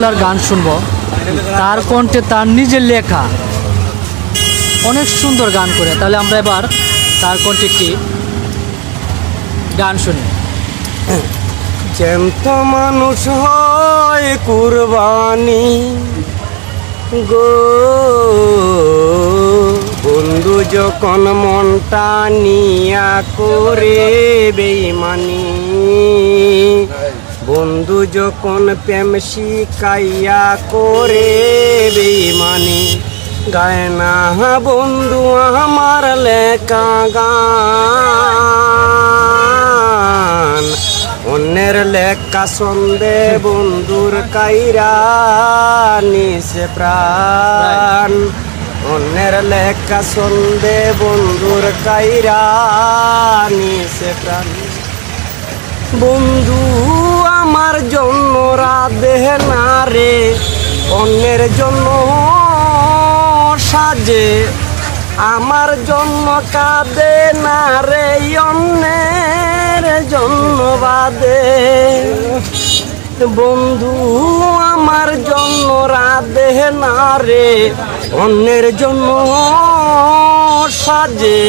তার গান শুনব। তার কণ্ঠে তার নিজের লেখা। অনেক সুন্দর গান করে। তাহলে আমরা এবার তার কণ্ঠে একটি গান শুনি। জ্যান্ত মানুষ হয় কুরবানি। গো, বন্ধু যখন মনটা নিয়া করে বেইমানি। বন্ধু যখন প্রেম শিকাইয়া করে বেইমানি, গায় না বন্ধু, আমার লেখা গান। অন্যের লেখা সন্দে বন্ধুর কাইরা নিছে প্রাণ। অন্যের লেখা সন্দে বন্ধুর কাইরা নিছে প্রাণ। বন্ধু আমার জন্য রাধে না রে, অন্যের জন্য সাজে। আমার জন্য কাঁদে না রে, অন্যের জন্য বাদে বন্ধু, আমার জন্য রাধে না রে, অন্যের জন্য সাজে।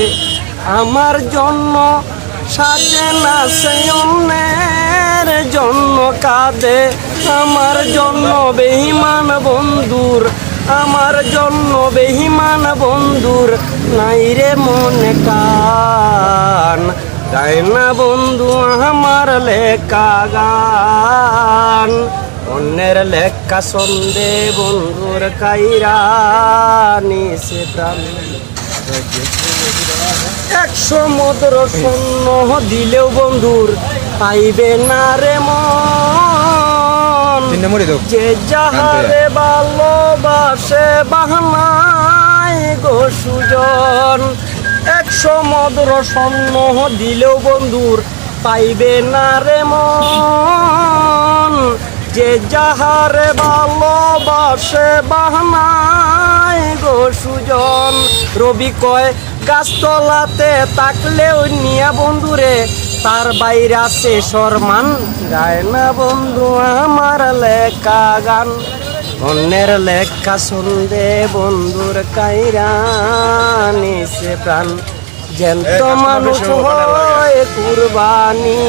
আমার জন্য সাজে না সে, অন্যের জন্য কাঁদে আমার জন্য বেহিমান বন্ধুর, আমার জন্য বেহিমান বন্ধুর। নাই রে মনে কান গায় না বন্ধু আমার লেখা গান? অন্যের লেখা সন্দে বন্ধুর কাইরা প্রাণ। একশো মধুর শূন্য দিলেও বন্ধুর পাইবে না রে মন। যে যাহারে ভালোবাসে বাহানাই গো সুজন। একশো মধুর স্বর্ণ দিলেও বন্ধুর পাইবে না রে মন। যে যাহারে ভালোবাসে বাহানাই গো সুজন। রবি কয় গাছতলাতে তাকলেও নিয়া বন্ধুরে তার বাইরে আছে সরমান গায় না বন্ধু আমার লেখা গান। অন্যের লেখা শুনবে বন্ধুর কাইরা নিছে প্রাণ। জ্যান্ত মানুষ হয় কুরবানি।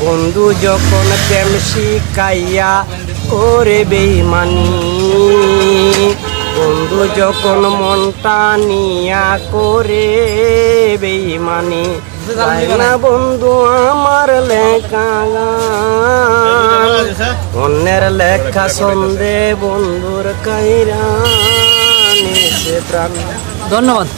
বন্ধু যখন প্রেম শিকাইয়া করে বেইমানি। বন্ধু যখন মনটা নিয়া করে বেইমানি না বন্ধু আমার লেখা। অন্যের লেখা সন্দে বন্ধুর কাইরা প্রাণ। ধন্যবাদ।